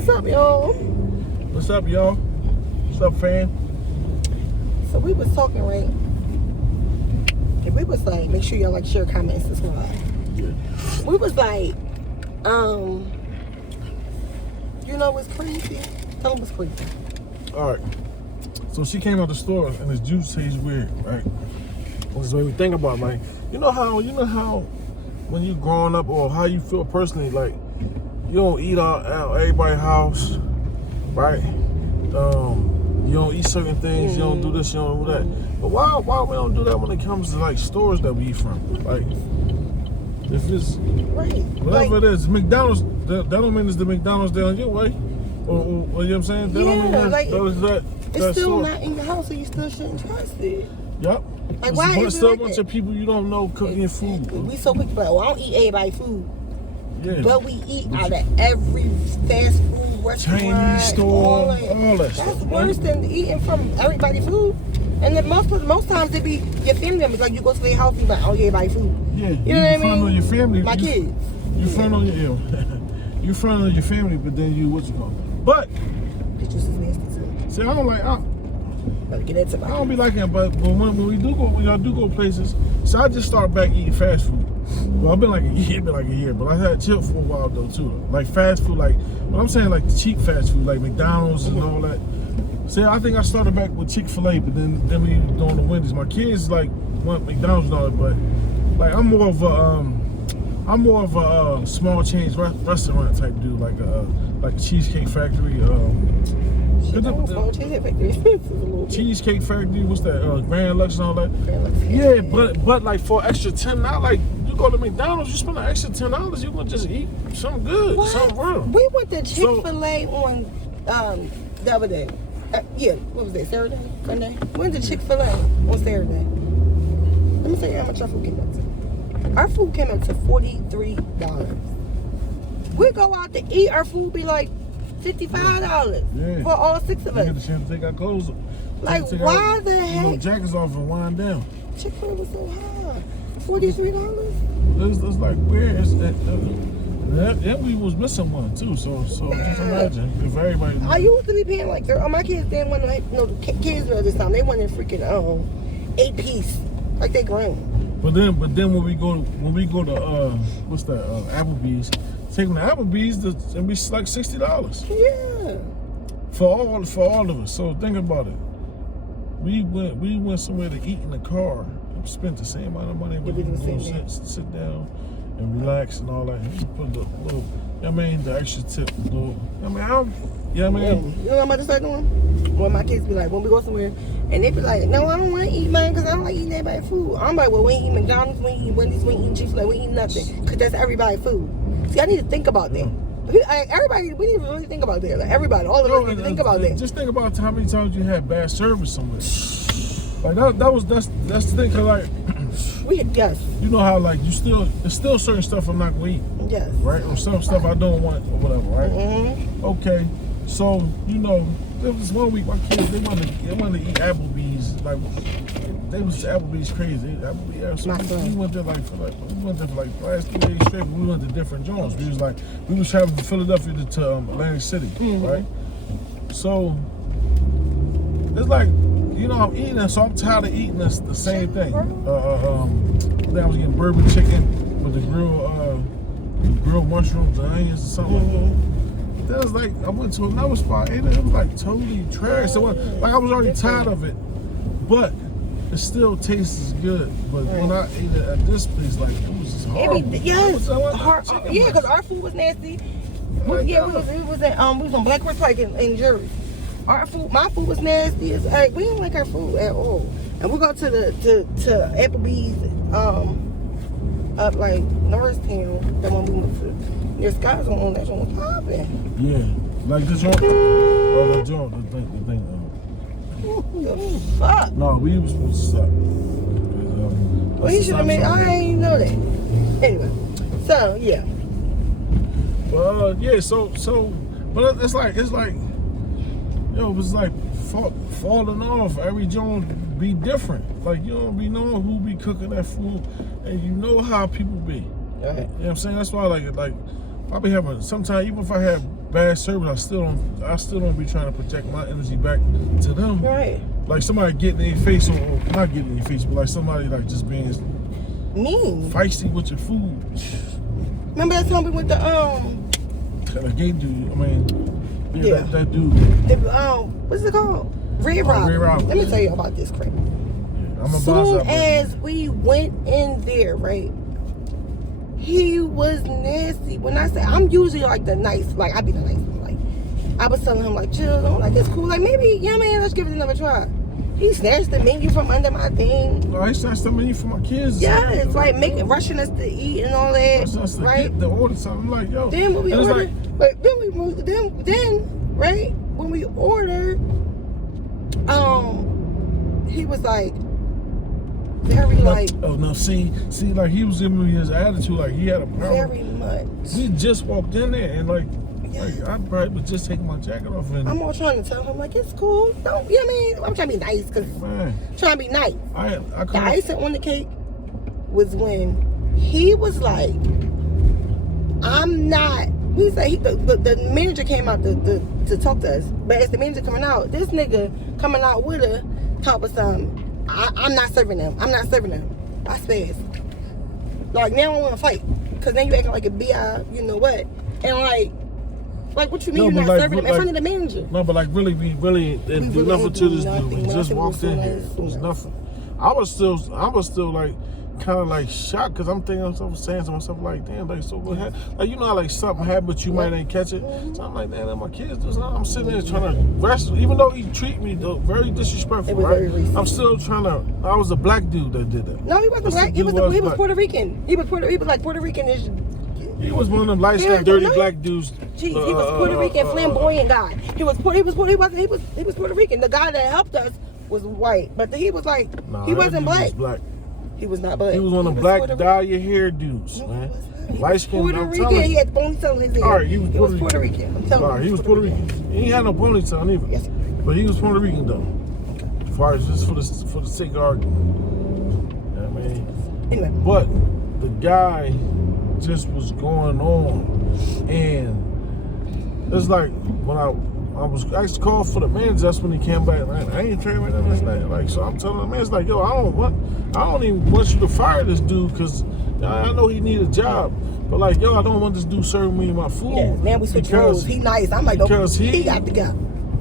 What's up, y'all? What's up, y'all? What's up, fam? So we was talking, right? And we was like, make sure y'all like, share, comment, and subscribe. Yeah. We was like, you know what's crazy? Tell them what's crazy. All right. So she came out the store and this juice tastes weird, right? This is what we think about, like, you know how when you growing up, or how you feel personally, like you don't eat out everybody's house, right? You don't eat certain things, you don't do this, you don't do that. But why we don't do that when it comes to like stores that we eat from? Like, if it's whatever it is, McDonald's, that don't mean it's the McDonald's down your way, or you know what I'm saying? That don't mean that it's still not in your house, so you still shouldn't trust it. Yep. Like, why is it still like a bunch that? of people you don't know cooking food. We so quick to be like, well, I don't eat everybody's food. Yeah. But we eat out of every fast food restaurant, Chinese store, all that stuff. That's worse than eating from everybody's food. And then most times it be your family members. Like, you go to their house and be like, oh, everybody's food. Yeah. You know what I mean? Front on your family. My kids. You front on your you front on your family, but then you what you call it? But The juice is nasty too. see, I don't like. Better get into my I don't be liking it, but when we do go, when y'all do go places, so I just start back eating fast food. Well, I've been like a year, but I had chill for a while though too. Like fast food, like what I'm saying, like the cheap fast food, like McDonald's and all that. See, I think I started back with Chick-fil-A, but then we doing the Wendy's. My kids like want McDonald's and all that, but like I'm more of a small chain restaurant type dude, like a Cheesecake Factory. Cheesecake Factory, what's that? Grand Lux and all that. Yeah, but like for extra $10, like you go to McDonald's, you spend an extra $10, you gonna just eat something good, something real. We went to Chick-fil-A on the other day. Yeah, what was that? Saturday, Sunday. We went to Chick-fil-A on Saturday. Let me tell you how much our food came out to. Our food came out to $43. We go out to eat, our food be like $55 for all 6 of us. We get the chance to take our clothes. Like, why the heck? You know, jackets off and wind down. Chick-fil-A was so high. $43? It's like weird. And we was missing one too. So just imagine if everybody. I used to be paying like my kids didn't want to the kids were this time. They wanted freaking 8-piece, like they grown. But then when we go to what's that Applebee's, take them to Applebee's, it'll be like $60. Yeah. For all of us. So think about it. We went somewhere to eat in the car. Spent the same amount of money. We can go sit down and relax and all that. And put a little, the extra tip. You know what I'm about to start doing? When my kids be like, when we go somewhere, and they be like, no, I don't want to eat mine because I don't like eating everybody's food. I'm like, well, we ain't eat McDonald's, we ain't eat Wendy's, we ain't eat Chick-fil-A, we ain't eat nothing because that's everybody's food. See, I need to think about that. Everybody, we need to really think about that. Like everybody, all of us need to think about that. Just think about how many times you had bad service somewhere. Like that's the thing, cause like you know how like there's still certain stuff I'm not gonna eat. Yes. Right? Or some stuff I don't want or whatever, right? Mm-hmm. Okay. So, there was one week my kids they wanted to eat Applebee's. Like they was Applebee's crazy. We went there for the last 3 days straight. We went to different joints. We was traveling from Philadelphia to Atlantic City, right? So it's like, I'm eating, so I'm tired of eating the same thing. Then I was getting bourbon chicken with the grilled mushrooms and onions or something like that. That was like, I went to another spot and it was like totally trash. So I was already tired of it, but it still tastes good. But when I ate it at this place, like it was just horrible. Yeah, because our food was nasty. We was on Blackwood Pike in Jersey. My food was nasty. We didn't like our food at all. And we go to Applebee's up like Norristown, that one we went to. Your Sky's on that one was popping. Yeah, like this one. Oh, the joint, the thing. The fuck? No, we was supposed to suck. Well, you should have made. I ain't know that. Anyway, so yeah. Well, yeah. So, but it's like, it was like falling off. Every joint be different. Like you don't be knowing who be cooking that food, and you know how people be. Right. You know what I'm saying? That's why like I be having sometimes, even if I have bad service, I still don't be trying to project my energy back to them. Right. Like somebody getting in your face, or not getting in your face, but like somebody like just being Mean. feisty with your food. Remember that time we went to That gay dude. I mean, yeah. That dude. What's it called? Red Robin. Red Robin. Let me tell you about this crap. Yeah, I'm a Soon as we went in there, right? He was nasty. When I say I'm usually like the nice, like I be the nice one. Like I was telling him like chill, I'm like it's cool. Like maybe, yeah man, let's give it another try. He snatched the menu from under my thing. No, he snatched the menu for my kids. Yeah, it's like rushing us to eat and all that. Rushing us to right? get the order something like yo. Then when we and ordered, but then we moved. Then right when we ordered, he was like. Very like. Oh no! See, like he was giving me his attitude, like he had a problem. Very much. We just walked in there and like I probably was just taking my jacket off and. I'm all trying to tell him like it's cool. Don't you know what I mean? I'm trying to be nice because trying to be nice. The icing on the cake was when he was like, I'm not. We say the manager came out to talk to us, but as the manager coming out, this nigga coming out with her talk about something. I'm not serving them. I'm not serving them. I spazzed. Like, now I don't want to fight. Because then you acting like a B.I., you know what? And like what you mean you're not serving them in front of the manager? No, but like really, we didn't do nothing to this dude. We just walked in here. It was nothing. I was still like, kind of like shocked because I'm thinking I was saying to myself like, damn, like so what happened? Like you know how like something happened but you might ain't catch it. So I'm like, damn, my kids do something. I'm sitting there trying to wrestle, even though he treated me though very disrespectful, right? I'm still trying to. I was a black dude that did that. No, he wasn't black. He was Puerto Rican. He was like Puerto Rican-ish. He was one of them light-skinned, dirty black dudes. Jeez, he was Puerto Rican, flamboyant guy. He was Puerto Rican. The guy that helped us was white, but he was like he wasn't black. He was not black. He was one of them black dye your hair dudes, man. Light skin. Puerto Rican. He had ponytail in his head. All right, he was Puerto Rican. I'm telling you. He was Puerto Rican. He ain't had no ponytail either. Yes, sir. But he was Puerto Rican though. As far as just for the sake of argument. You know what I mean? Anyway. But the guy just was going on, and it's like when I was actually called for the man just when he came back. Like, I ain't trained right now this night. Like, so I'm telling the man, it's like, yo, I don't even want you to fire this dude because I know he need a job. But like, yo, I don't want this dude serving me my food. Yeah, man, we switch roles. He nice. I'm like, because he got to go.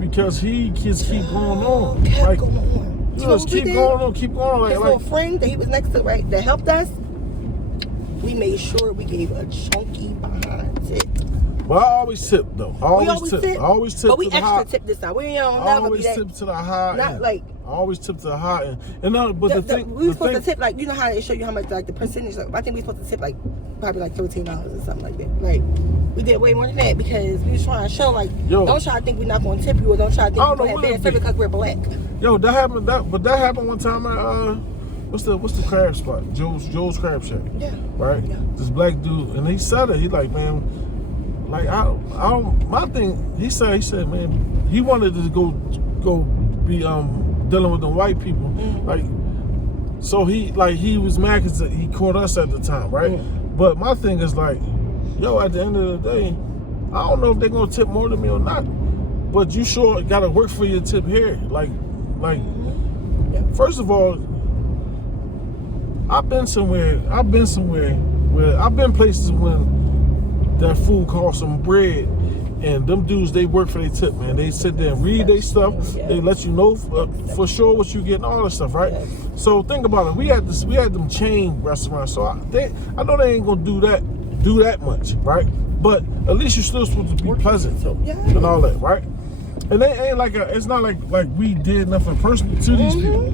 Because he just keep going on. Kept like, going on. Just keep going on. His little friend that he was next to, right, that helped us, we made sure we gave a chunky behind tip. But I always tip though. I always tip. But we to the extra high. tip this time. We don't never always be that. tip to the high. Not end. like. I always tip to the high end. And no, but we were supposed to tip like, you know how they show you how much like the percentage. Like, I think we were supposed to tip like probably like $13 or something like that. Like we did way more than that because we was trying to show like, don't try to think we're not going to tip you or don't try to think we're going to have bad service because we're black. Yo, that happened one time at what's the crab spot? Joe's Crab Shack. Yeah. Right. Yeah. This black dude, and he said it. He like, man. Like I don't. My thing. He said, man. He wanted to go be dealing with the white people. Mm-hmm. Like, so he was mad because he caught us at the time, right? Mm-hmm. But my thing is like, yo, at the end of the day, I don't know if they're gonna tip more than me or not. But you sure gotta work for your tip here. Like, first of all, I've been places when that food cost some bread, and them dudes, they work for their tip, man. They sit there and read their stuff. Yeah. They let you know for sure what you get and all that stuff, right? Yeah. So think about it. We had them chain restaurants, so I know they ain't gonna do that much, right? But at least you're still supposed to be pleasant and all that, right? And they ain't like it's not like we did nothing personal to these people.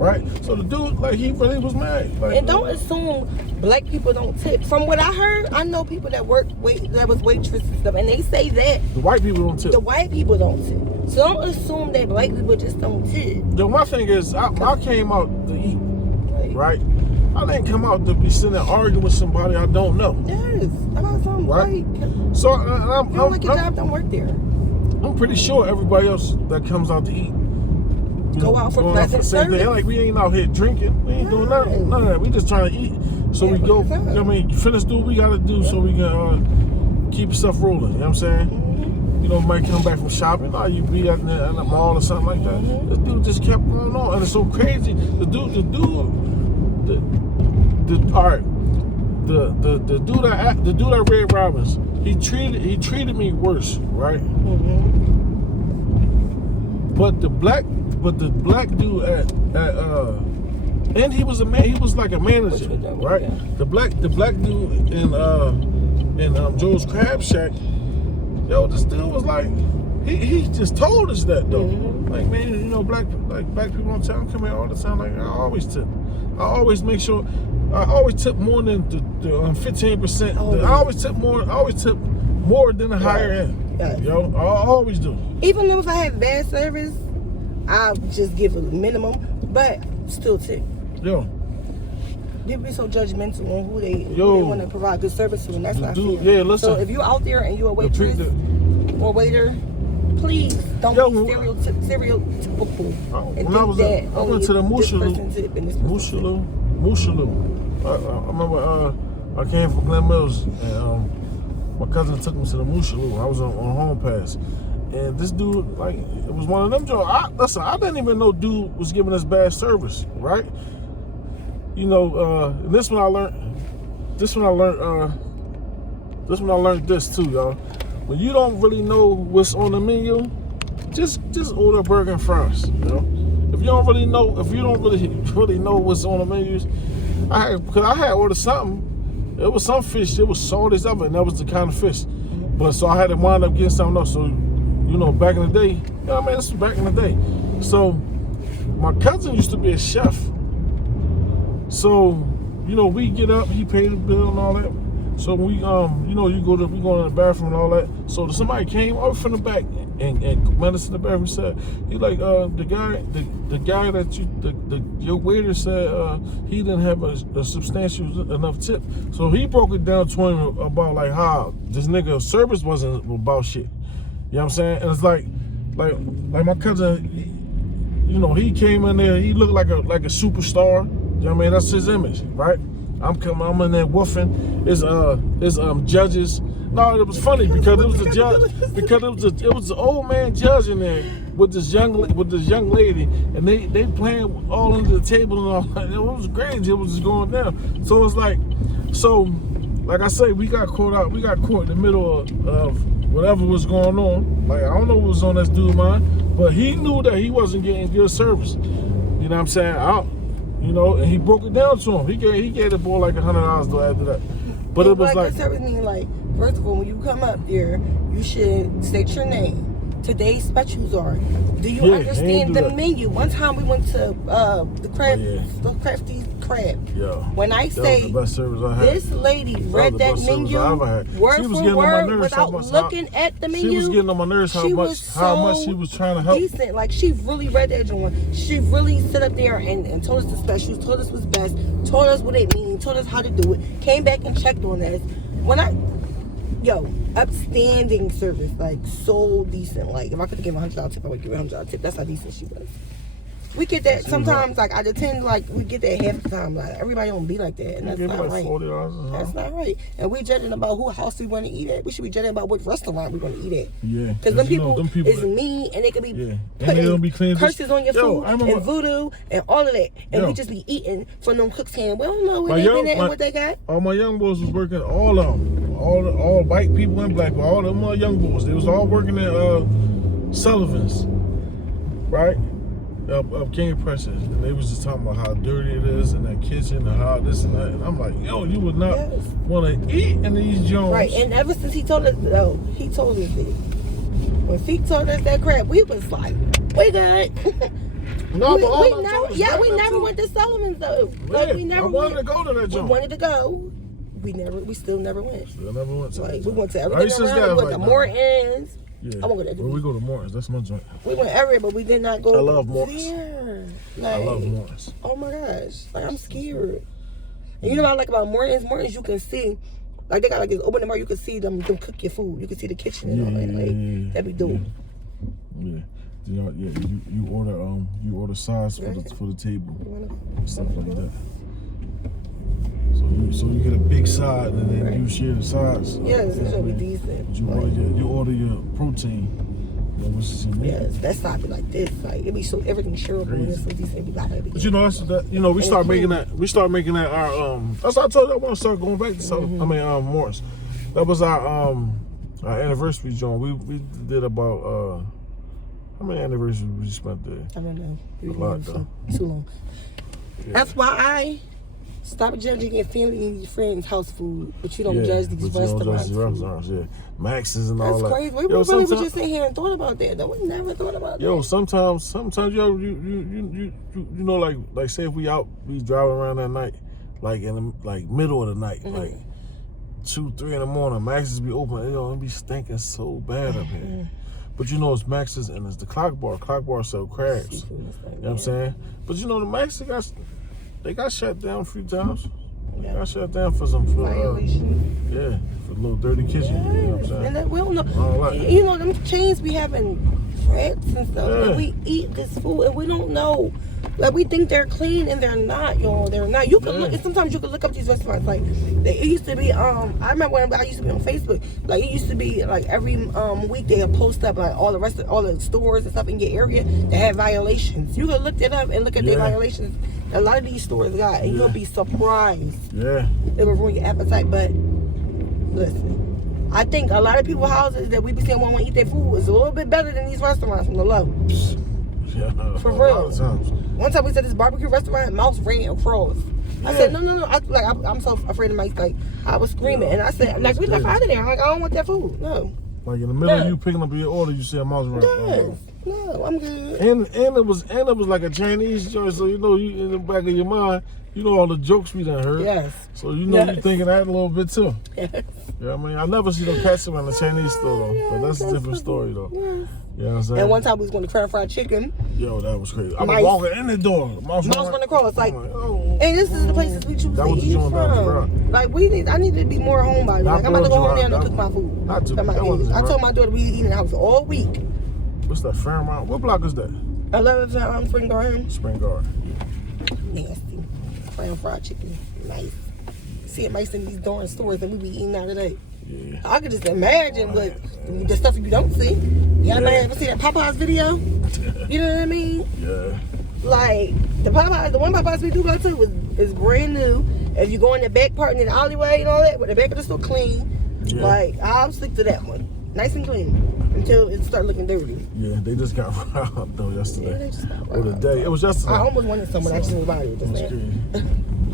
Right? So the dude, like, he really was mad. Like, and don't assume black people don't tip. From what I heard, I know people that was waitresses and stuff, and they say that the white people don't tip. The white people don't tip. So don't assume that black people just don't tip. My thing is, I came out to eat, right? I didn't come out to be sitting there arguing with somebody I don't know. Yes, about something right. So you don't like your job, don't work there. I'm pretty sure everybody else that comes out to eat go out for pleasant service. Like we ain't out here drinking. We ain't doing nothing. None of that. We just trying to eat. So we go. I mean, finish do what we gotta do so we can keep stuff rolling. You know what I'm saying? Mm-hmm. you know, might come back from shopping, or you be at the mall or something like that. This dude just kept going on, and it's so crazy. The dude that Red Robins, he treated me worse, right? But the black dude at and he was a man. He was like a manager, right? Yeah. The black dude in Joe's Crab Shack. Yo, this dude was like, he just told us that though. Like, man, you know, black people in town come here all the time. Like, I always tip. I always make sure. I always tip more than the 15%. I always tip more. I always tip more than the higher end. Yes. Yo, I always do. Even if I have bad service, I'll just give a minimum, but still tip. Yo. People be so judgmental on who they want to provide good service to, and that's not fair. Yeah, listen. So if you're out there and you're a waitress or waiter, please don't be stereotypical. When I went to the Mooshaloo. I remember I came from Glen Mills, and my cousin took me to the Mooshaloo. I was on Home Pass. And this dude, like, it was one of them jokes. I didn't even know dude was giving us bad service, right? You know, this one I learned this too, y'all. When you don't really know what's on the menu, just order burger and fries, you know? If you don't really know what's on the menus, I had ordered something. It was some fish, it was salty as ever, and that was the kind of fish. But so I had to wind up getting something else. So, you know, back in the day, you know what I mean? This was back in the day. So my cousin used to be a chef. So, you know, we get up, he paid the bill and all that. So we, you know, we go to the bathroom and all that. So somebody came over from the back and met us in the bathroom and said, he like, the guy that your waiter said, he didn't have a substantial enough tip. So he broke it down to him about like how this nigga service wasn't about shit. You know what I'm saying? And it's like my cousin, you know, he came in there, he looked like a superstar. You know what I mean? That's his image, right? I'm in there woofing. It's judges. No, it was funny because it was a judge. Because it was an old man judge in there with this young lady, and they playing all under the table and all that. It was crazy. It was just going down. So it's like I say, we got caught in the middle of whatever was going on. Like, I don't know what was on this dude's mind, but he knew that he wasn't getting good service. You know what I'm saying? You know, and he broke it down to him. He gave the boy like $100 though after that. But it was like service mean, like, first of all, when you come up there, you should state your name. Today's specials are. Do you understand the menu? One time we went to the Crafty Crab. Yeah. When I say the best service I had. This lady read that menu word for word without looking at the menu. She was getting on my nerves how much she was trying to help. Decent. Like, she really read that joint. She really stood up there and told us the specials, told us what's best, told us what it means, told us how to do it, came back and checked on us. Upstanding service, like, so decent. Like, if I could give a $100 tip, I would give her a $100 tip. That's how decent she was. We get that sometimes, like, out of 10, like, we get that half the time. Like, everybody don't be like that, and that's not right. $40. That's not right. And we judging about who house we want to eat at. We should be judging about what restaurant we want to eat at. Yeah. Because them people is mean, and they could be putting curses on your food and voodoo and all of that. And we just be eating from them cook's hand. We don't know where they been at and what they got. All my young boys was working, all of them. All white people and black people, all them young boys. They was all working at Sullivan's, right? Up King Pressure, and they was just talking about how dirty it is in that kitchen and how this and that. And I'm like, yo, you would not want to eat in these joints. Right, and ever since he told us that. When Feek told us that crap, we was like, we good. No, we never went to Sullivan's though. Like, we never wanted to go to that joint. We wanted to go. We still never went. Like, we went to everything around. We went to Morton's. Yeah. We go to Morton's. That's my joint. We went everywhere, but we did not go. I love Morton's. Like, I love Morton's. Oh my gosh! Like, I'm scared. And you know what I like about Morton's? Morton's, you can see, like, they got like this open bar. You can see them cook your food. You can see the kitchen and all that. Like, that be dope. Yeah. You order sides for the table, stuff like that. So you get a big side and then you share the sides. Yes, it should be decent. You order your protein. You know, which is your meat. Yes, that side be like this. Like it be so everything shareable and it's so decent. It be like that. But you know, we start making that. We start making that our That's what I told you. I want to start going back to something. I mean, Morris. That was our anniversary joint. We did about how many anniversaries we spent there? I don't know. A lot though. Too long. Yeah. That's why I stop judging your family and your friends' house food, but you don't judge these restaurants. Yeah, Max's and all that. That's crazy. We really were just sitting here and thought about that. Though we never thought about that. Yo, sometimes you know, like say if we driving around that night, like in the middle of the night, like 2, 3 in the morning, Max's be open. Yo, it be stinking so bad up here. But you know it's Max's and it's the Clock Bar. Clock Bar sell crabs. You know what I'm saying? But you know the Max's they got shut down a few times. They got shut down for some violation. For a little dirty kitchen. Yes. You know what I'm saying? And we don't know. You know them chains be having threats and stuff. And we eat this food and we don't know. Like we think they're clean and they're not, y'all. They're not. You can look. Sometimes you can look up these restaurants. Like it used to be. I remember when I used to be on Facebook. Like it used to be like every week they would post up like all the stores and stuff in your area that had violations. You can look that up and look at their violations. A lot of these stores got, and you'll be surprised. Yeah. It will ruin your appetite. But listen, I think a lot of people's houses that we be saying want to eat their food is a little bit better than these restaurants from the low. Yeah, for real. One time we said this barbecue restaurant, mouse ran across. I said, no. I'm so afraid of mice. Like, I was screaming. And I said, like, we left out of there. I'm like, I don't want that food. No. Like, in the middle of you picking up your order, you see a mouse run. Yes. No, I'm good. And it was like a Chinese joint, so you know, you in the back of your mind, you know all the jokes we done heard. Yes. So you know you thinking that a little bit too. Yes. You know what I mean? I never see no cats around the Chinese store though, but that's a different story though. Yes. You know what I'm saying? And one time we was going to Crown Fried Chicken. Yo, that was crazy. I was walking in the door. Mouse going to cross. Like, and this is the places we choose to eat from. Like, I need to be more homebody. Like, I'm about to go home there and cook my food. Not too. I told my daughter we eat in the house all week. What's that? Fairmount? What block is that? 11 Spring Garden. Spring Garden. Nasty. Crown Fried Chicken. Nice. See it nice in these darn stores and we be eating out today. Yeah. I could just imagine what the stuff you don't see. Y'all might ever see that Popeyes video? You know what I mean? Yeah. Like the one Popeyes we do go to is brand new. If you go in the back part in the alleyway and all that, but the back of the store clean. Yeah. Like I'll stick to that one. Nice and clean. Until it start looking dirty. Yeah, they just got robbed though yesterday. Yeah, they just got robbed. Or the day. It was yesterday. I almost wanted someone actually about it.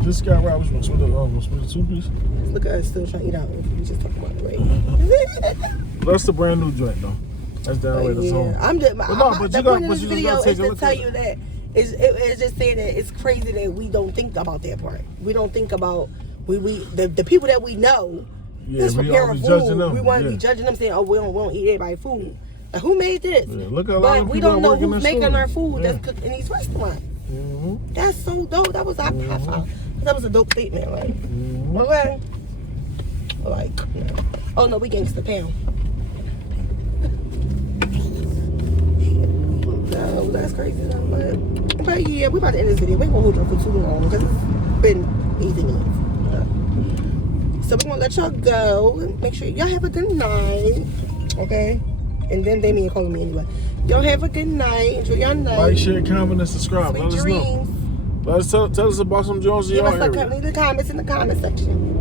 Just got robbed. Which one? With the 2 piece? Look at us still trying to eat out. We just talking about the way. That's the brand new joint though. That's down the way to home. I'm just. The point of this video is to tell you that it's just saying that it's crazy that we don't think about that part. We don't think about the people that we know. Yeah, just preparing food. Them. We want to be judging them, saying, "Oh, we don't eat everybody's food." Like, who made this? Yeah, look at a lot but of we don't know who's making our food that's cooked in these restaurants. That's so dope. That was that was a dope statement, like. Okay. Like, oh no, we gangsta pound. No, that's crazy though. But yeah, we about to end this video. We ain't gonna hold you for too long because it's been 80 minutes. So we're gonna let y'all go. Make sure y'all have a good night. Okay? And then Damien calling me anyway. Y'all have a good night. Enjoy your night. Like, share, comment, and subscribe. Sweet Let us dreams. know. Tell us about some Jones in your area. Leave the comments in the comment section.